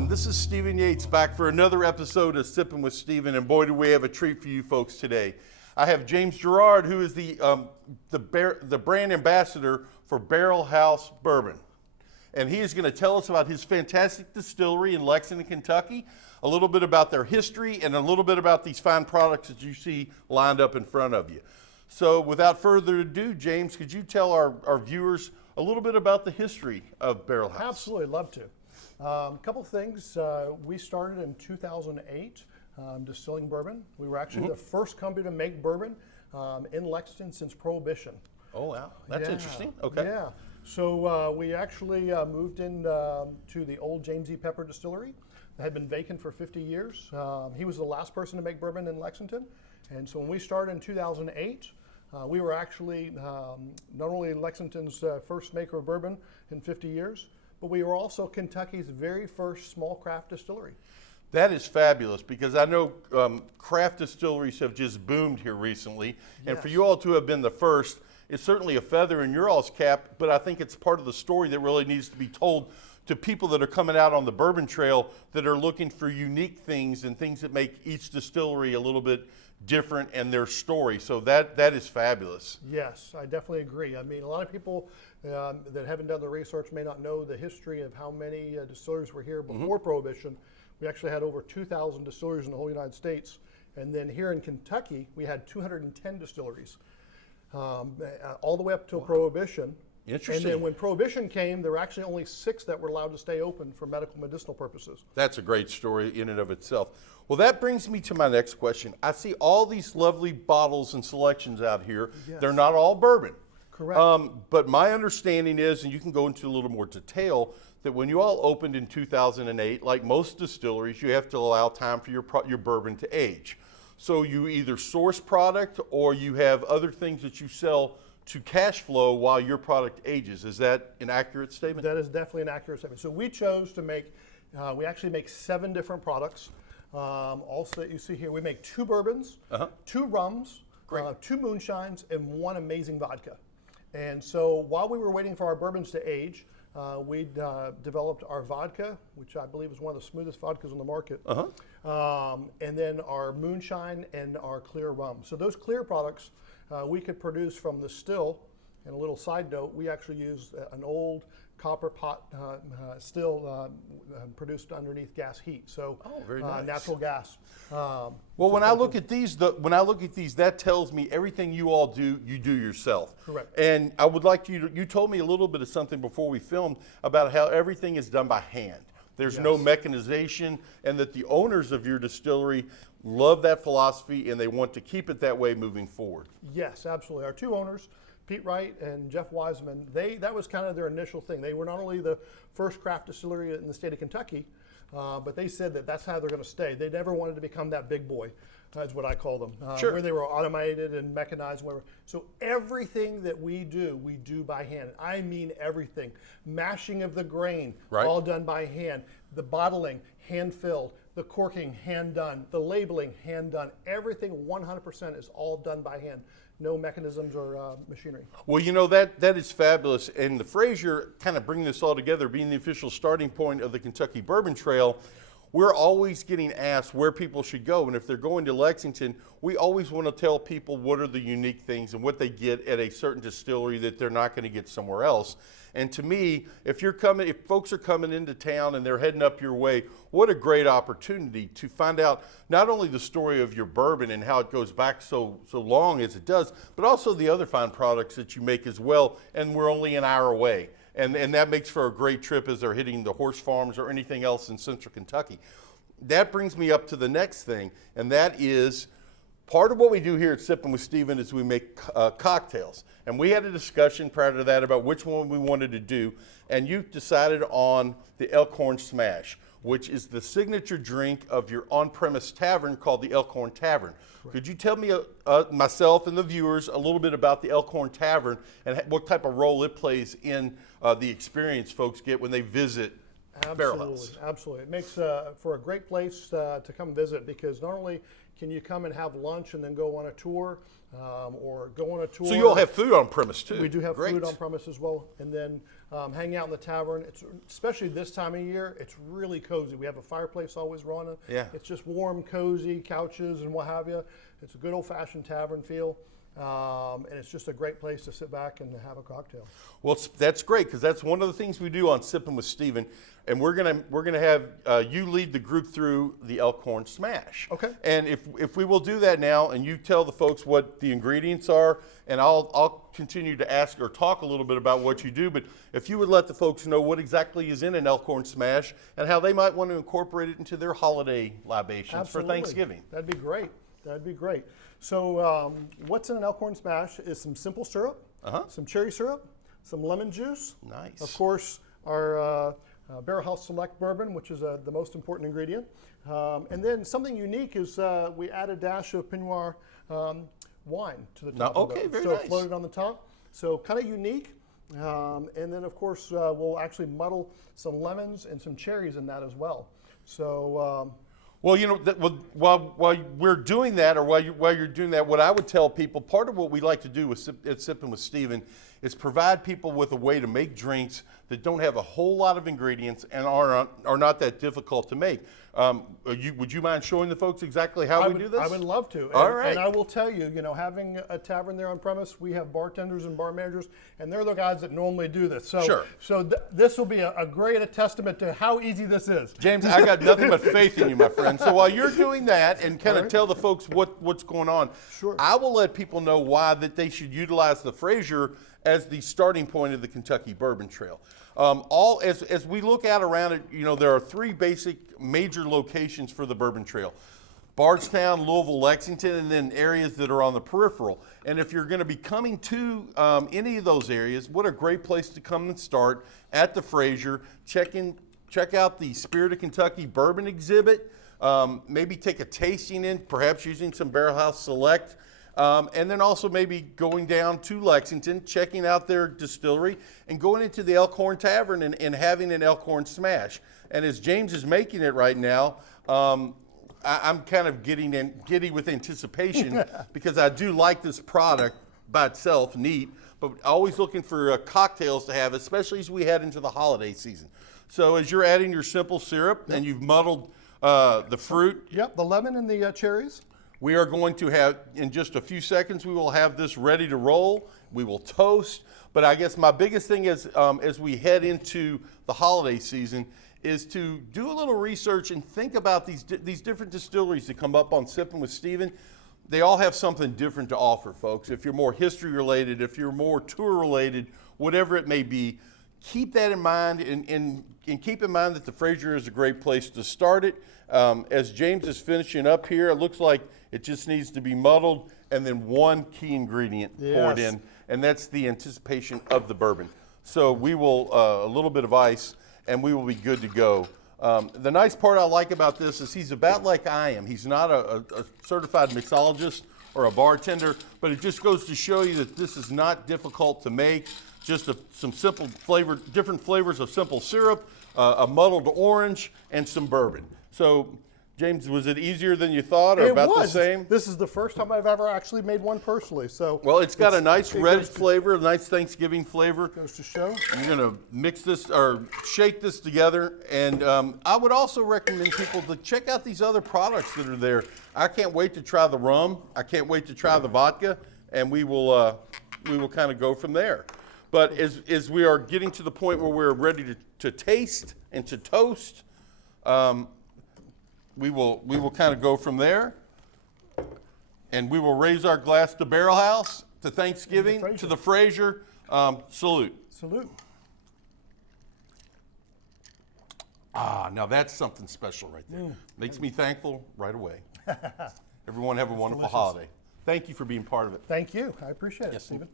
everyone. This is Stephen Yates back for another episode of Sippin with Stephen, and boy, do we have a treat for you folks today. I have James Gerard, who is the brand ambassador for Barrel House Bourbon, and he is going to tell us about his fantastic distillery in Lexington, Kentucky, a little bit about their history, and a little bit about these fine products that you see lined up in front of you. So, without further ado, James, could you tell our viewers a little bit about the history of Barrel House? Absolutely, love to. A couple things. We started in 2008 distilling bourbon. We were actually the first company to make bourbon in Lexington since Prohibition. Oh, wow. That's interesting. Okay. Yeah. So we actually moved in to the old James E. Pepper Distillery that had been vacant for 50 years. He was the last person to make bourbon in Lexington. And so when we started in 2008, we were actually not only Lexington's first maker of bourbon in 50 years, but we were also Kentucky's very first small craft distillery. That is fabulous, because I know craft distilleries have just boomed here recently. And for you all to have been the first, it's certainly a feather in your all's cap, but I think it's part of the story that really needs to be told to people that are coming out on the bourbon trail that are looking for unique things and things that make each distillery a little bit different and their story. So that is fabulous. Yes, I definitely agree. I mean, a lot of people that haven't done the research may not know the history of how many distilleries were here before Prohibition. We actually had over 2,000 distilleries in the whole United States. And then here in Kentucky, we had 210 distilleries, all the way up till Prohibition. Interesting. And then when Prohibition came, there were actually only 6 that were allowed to stay open for medical medicinal purposes. That's a great story in and of itself. Well, that brings me to my next question. I see all these lovely bottles and selections out here. Yes. They're not all bourbon. Correct. But my understanding is, and you can go into a little more detail, that when you all opened in 2008, like most distilleries, you have to allow time for your bourbon to age. So you either source product or you have other things that you sell to cash flow while your product ages. Is that an accurate statement? That is definitely an accurate statement. So we chose to make, we actually make 7 different products. Also, you see here, we make 2 bourbons, 2 rums, 2 moonshines, and 1 amazing vodka. And so while we were waiting for our bourbons to age, we developed our vodka, which I believe is one of the smoothest vodkas on the market, and then our moonshine and our clear rum. So those clear products we could produce from the still. And a little side note, we actually use an old copper pot still produced underneath gas heat. So very nice. Natural gas. Well, when I look at these, that tells me everything you all do, you do yourself. Correct. And I would like you told me a little bit of something before we filmed about how everything is done by hand. There's no mechanization, and that the owners of your distillery love that philosophy and they want to keep it that way moving forward. Yes, absolutely. Our 2 owners, Pete Wright and Jeff Wiseman, that was kind of their initial thing. They were not only the first craft distillery in the state of Kentucky, but they said that that's how they're going to stay. They never wanted to become that big boy, is what I call them, where they were automated and mechanized. Whatever. So everything that we do by hand. I mean everything. Mashing of the grain, all done by hand. The bottling, hand filled. The corking, hand done. The labeling, hand done. Everything 100% is all done by hand. No mechanisms or machinery. Well, you know, that is fabulous. And the Fraser kind of bringing this all together, being the official starting point of the Kentucky Bourbon Trail, we're always getting asked where people should go. And if they're going to Lexington, we always want to tell people what are the unique things and what they get at a certain distillery that they're not going to get somewhere else. And to me, if folks are coming into town and they're heading up your way, what a great opportunity to find out not only the story of your bourbon and how it goes back so long as it does, but also the other fine products that you make as well. And we're only an hour away. And that makes for a great trip as they're hitting the horse farms or anything else in central Kentucky. That brings me up to the next thing, and that is part of what we do here at Sippin with Stephen is we make cocktails. And we had a discussion prior to that about which one we wanted to do, and you decided on the Elkhorn Smash, which is the signature drink of your on-premise tavern called the Elkhorn Tavern. Correct. Could you tell me, myself and the viewers, a little bit about the Elkhorn Tavern and what type of role it plays in the experience folks get when they visit barrel Absolutely, house. absolutely. It makes for a great place to come visit, because not only can you come and have lunch and then go on a tour, or go on a tour. So you all have food on premise too. We do have Great. food on premise as well, and then hang out in the tavern. It's especially this time of year. It's really cozy. We have a fireplace always running. Yeah. It's just warm, cozy couches and what have you. It's a good old-fashioned tavern feel, and it's just a great place to sit back and have a cocktail. Well, that's great, because that's one of the things we do on Sippin' with Steven, and we're gonna have you lead the group through the Elkhorn Smash. Okay. And if we will do that now, and you tell the folks what the ingredients are, and I'll continue to ask or talk a little bit about what you do, but if you would let the folks know what exactly is in an Elkhorn Smash and how they might want to incorporate it into their holiday libations for Thanksgiving. That'd be great. That'd be great. So what's in an Elkhorn Smash is some simple syrup, some cherry syrup, some lemon juice. Nice. Of course, our Barrel House Select Bourbon, which is the most important ingredient. And then something unique is we add a dash of Pinot Noir wine to the top. Okay, of it. very so nice. So floated on the top. So kind of unique. And then, of course, we'll actually muddle some lemons and some cherries in that as well. So Well, you know, while we're doing that, or while you're doing that, what I would tell people, part of what we like to do at Sippin' with Steven is provide people with a way to make drinks that don't have a whole lot of ingredients and are not that difficult to make. Would you mind showing the folks exactly how we do this? I would love to. And, All right. And I will tell you, having a tavern there on premise, we have bartenders and bar managers, and they're the guys that normally do this. So, Sure. So this will be a great testament to how easy this is. James, I got nothing but faith in you, my friend. So while you're doing that and kind of tell the folks what's going on, Sure. I will let people know why that they should utilize the Fraser as the starting point of the Kentucky Bourbon Trail. As we look out around it, there are three basic major locations for the Bourbon Trail: Bardstown, Louisville, Lexington, and then areas that are on the peripheral. And if you're going to be coming to any of those areas, what a great place to come and start at the Fraser. Check out the Spirit of Kentucky Bourbon exhibit. Maybe take a tasting in, perhaps using some Barrel House Select. And then also maybe going down to Lexington, checking out their distillery, and going into the Elkhorn Tavern and having an Elkhorn Smash. And as James is making it right now, I'm kind of giddy with anticipation because I do like this product by itself, neat, but always looking for cocktails to have, especially as we head into the holiday season. So as you're adding your simple syrup and you've muddled the fruit. Yep, the lemon and the cherries. We are going to have, in just a few seconds, we will have this ready to roll. We will toast. But I guess my biggest thing is, as we head into the holiday season, is to do a little research and think about these different distilleries that come up on Sippin' with Steven. They all have something different to offer, folks. If you're more history related, if you're more tour related, whatever it may be, keep that in mind and keep in mind that the Fraser is a great place to start it. As James is finishing up here, it looks like it just needs to be muddled and then one key ingredient poured in, and that's the anticipation of the bourbon. So we will, a little bit of ice, and we will be good to go. The nice part I like about this is he's about like I am. He's not a certified mixologist or a bartender, but it just goes to show you that this is not difficult to make. Just some simple different flavors of simple syrup, a muddled orange, and some bourbon. So, James, was it easier than you thought, or about the same? This is the first time I've ever actually made one personally. So well, it's got a nice red flavor, a nice Thanksgiving flavor. Goes to show. You're going to mix this or shake this together, and I would also recommend people to check out these other products that are there. I can't wait to try the rum. I can't wait to try the vodka, and we will kind of go from there. But as we are getting to the point where we're ready to taste and to toast, we will kind of go from there, and we will raise our glass to Barrel House, to Thanksgiving, to the Fraser. Salute. Salute. Now that's something special right there. Makes me thankful right away. Everyone have a wonderful holiday. Thank you for being part of it. Thank you. I appreciate it, Yes, Stephen.